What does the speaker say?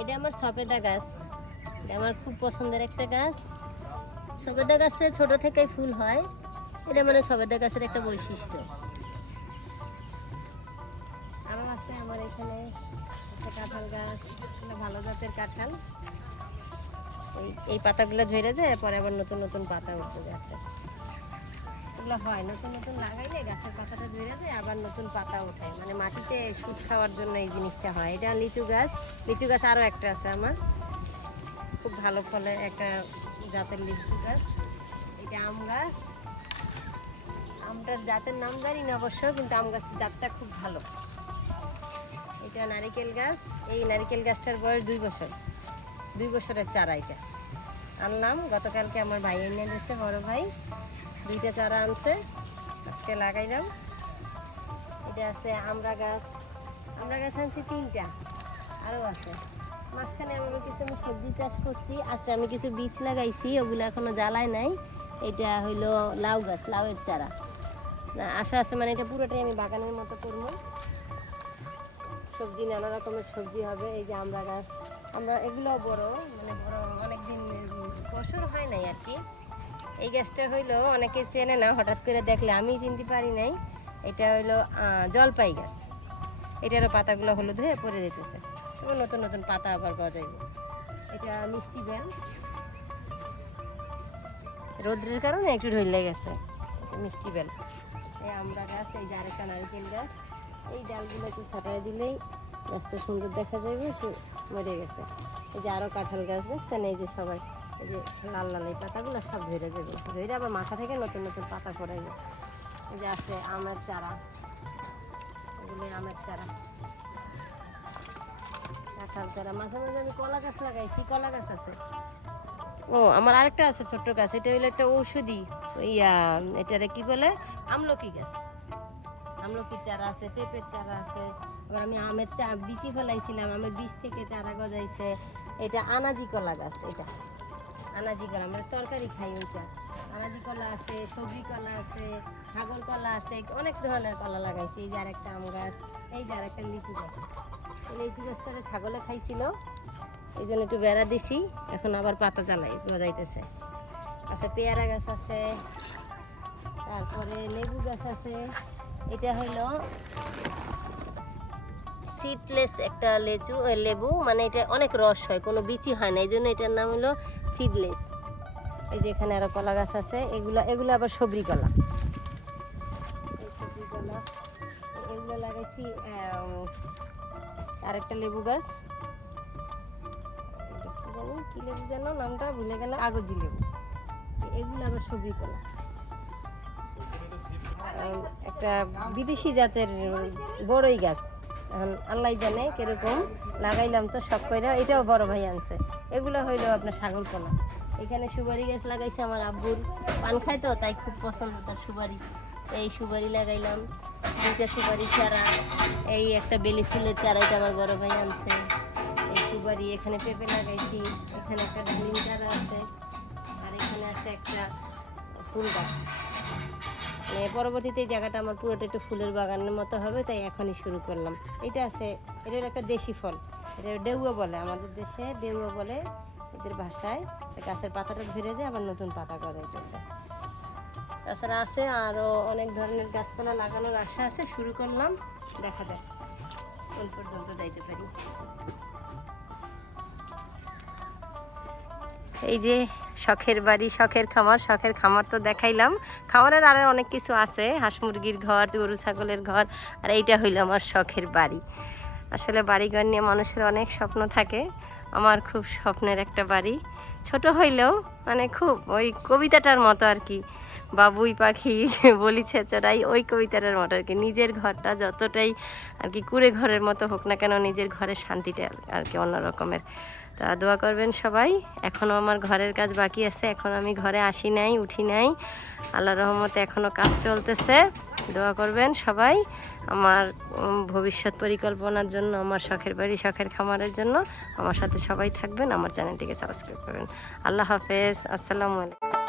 এটা আমার সবেদা গাছ, এটা আমার খুব পছন্দের একটা গাছ। সবেদা গাছে ছোট থেকেই ফুল হয়, এটা মানে সবেদা গাছের একটা বৈশিষ্ট্য। আরও আছে আমার এখানে একটা কাঁঠাল গাছ, ভালো জাতের কাঁঠাল। এই পাতাগুলো ঝরে যায়, পরে আবার নতুন নতুন পাতা উঠে গেছে। এগুলো হয় নতুন নতুন লাগাইলে গাছের পাতাটা ঝরে যায়, আবার নতুন পাতা ওঠে, মানে মাটিতে সুদ খাওয়ার জন্য এই জিনিসটা হয়। এটা লিচু গাছ, লিচু গাছ আরও একটা আছে আমার, খুব ভালো ফলে একটা জাতের লিচু গাছ। এটা আম গাছ, আমটার জাতের নাম জানি না অবশ্য, কিন্তু আম গাছের জাতটা খুব ভালো। এটা নারিকেল গাছ, এই নারিকেল গাছটার বয়স 2 বছর, 2 বছরের চারা। এটা আনলাম গতকালকে, আমার ভাই এনে দিয়েছে, বড় ভাই 2টা চারা আনছে, আজকে লাগাইলাম। এটা আছে আমরা গাছ, আমরা গাছ আনছি 3টা, আরও আছে। মাঝখানে আমি কিছু সবজি চাষ করছি, আজকে আমি কিছু বীজ লাগাইছি, ওগুলো এখনো জ্বালায় নাই। এটা হইলো লাউ গাছ, লাউয়ের চারা। আশা আছে মানে এটা পুরোটাই আমি বাগানের মতো করবো, সবজি নানা রকমের সবজি হবে। এই যে আমরা গাছ, আমরা এগুলো বড়, মানে বড় অনেকদিন বছর হয় নাই আর কি। এই গাছটা হইলো অনেকে চেনে না, হঠাৎ করে দেখলে, আমি চিনতে পারি নাই। এটা হইলো জলপাই গাছ। এটারও পাতাগুলো হলুদ হয়ে পড়ে যেতেছে, এবং নতুন নতুন পাতা আবার গজাইব। এটা মিষ্টি বেল, রোদ্রের কারণে একটু ঢইলে গেছে। এটা মিষ্টি বেল। এই আমরা গাছ, এই যে আরেকটা নারকেল গাছ। এই ডালগুলো একটু ছাটাই দিলেই গাছটা সুন্দর দেখা যাবে, সে মরে গেছে। এই যে আরও কাঁঠাল গাছ দেখছেন, এই যে সবাই, এই যে লাল লাল এই পাতাগুলো সব ঝরে যাবে, ঝরে আবার মাথা থেকে নতুন নতুন পাতা পড়াইবে। এই যে আছে আমের চারা, এগুলো আমের চারা, কাঁঠাল চারা। মাঝে মাঝে আমি কলা গাছ লাগাইছি, কলা গাছ আছে। ও আমার আরেকটা আছে ছোট্ট গাছ, এটা হলো একটা ঔষধি, এটারে কি বলে, আমলকি গাছ। আমলকির চারা আছে, পেঁপের চারা আছে। আবার আমি আমের বিচি ফেলাইছিলাম, আমের বীজ থেকে চারা গজাইছে। এটা আনাজি কলা গাছ, এটা আনাজি কলা, আমরা তরকারি খাই ওইটা। আনাজি কলা আছে, সবজি কলা আছে, ছাগল কলা আছে, অনেক ধরনের কলা লাগাইছি। এই যে আরেকটা আম গাছ, এই যে আরেকটা লিচু গাছ। এই লিচু গাছটারে ছাগলে খাইছিল, এই জন্য একটু বেড়া দিছি, এখন আবার পাতা গজাইতেছে। আচ্ছা, পেয়ারা গাছ আছে, তারপরে লেবু গাছ আছে। এটা হলো সিডলেস একটা লেবু, মানে এটা অনেক রস হয়, কোনো বিচি হয় না, এই জন্য এটার নাম হলো সিডলেস। এই যে এখানে আরো কলা গাছ আছে, এগুলো আবার সবরি কলা। এই সবরি কলা এগুলো লাগাইছি। আরেকটা লেবু গাছ, কি লেবু যেন নামটা ভুলে গেল, কাগজি লেবু। এগুলো আবার সবরি কলা, একটা বিদেশি জাতের বড়ই গাছ। এখন আল্লাহ জানে কিরকম, লাগাইলাম তো সব কইরা। এটাও বড় ভাই আনছে। এগুলো হইলো আপনার ছাগল কলা। এখানে সুপারি গাছ লাগাইছে আমার আব্বুর, পান খায় তো, তাই খুব পছন্দ তার সুপারি। এই সুপারি লাগাইলাম, 2টা সুপারি চারা। এই একটা বেলি ফুলের চারা, এটা আমার বড় ভাই আনছে। এই সুপারি, এখানে পেঁপে লাগাইছি, এখানে একটা ডালিম চারা আছে, আর এখানে আছে একটা ফুল গাছ। পরবর্তীতে এই জায়গাটা আমার পুরোটা একটু ফুলের বাগানের মতো হবে, তাই এখনই শুরু করলাম। এটা আছে, এটার একটা দেশি ফল, এটা ডেউয়া বলে, আমাদের দেশে ডেউয়া বলে এদের ভাষায়। গাছের পাতাটা ঝরে যায়, আবার নতুন পাতা গজাইতেছে। তাছাড়া আছে আরও অনেক ধরনের গাছপালা লাগানোর আশা আছে, শুরু করলাম, দেখা যাক কোন পর্যন্ত যাইতে পারি। এই যে শখের বাড়ি, শখের খামার। শখের খামার তো দেখাইলাম, খামারের আরও অনেক কিছু আছে, হাঁস মুরগির ঘর, গরু ছাগলের ঘর, আর এইটা হইলো আমার শখের বাড়ি। আসলে বাড়িঘর নিয়ে মানুষের অনেক স্বপ্ন থাকে, আমার খুব স্বপ্নের একটা বাড়ি। ছোট হইলেও মানে খুব ওই কবিতাটার মতো আর কি, বাবুই পাখি বলিছে চড়াই, ওই কবিতাটার মতো আর কি। নিজের ঘরটা যতটাই আর কি কুড়ে ঘরের মতো হোক না কেন, নিজের ঘরের শান্তিটা আর কি অন্য রকমের। তা দোয়া করবেন সবাই। এখনও আমার ঘরের কাজ বাকি আছে, এখন আমি ঘরে আসি নাই, উঠি নাই, আল্লাহর রহমতে এখনও কাজ চলতেছে। দোয়া করবেন সবাই আমার ভবিষ্যৎ পরিকল্পনার জন্য, আমার শখের বাড়ি, শখের খামারের জন্য। আমার সাথে সবাই থাকবেন, আমার চ্যানেলটিকে সাবস্ক্রাইব করবেন। আল্লাহ হাফেজ, আসসালামু আলাইকুম।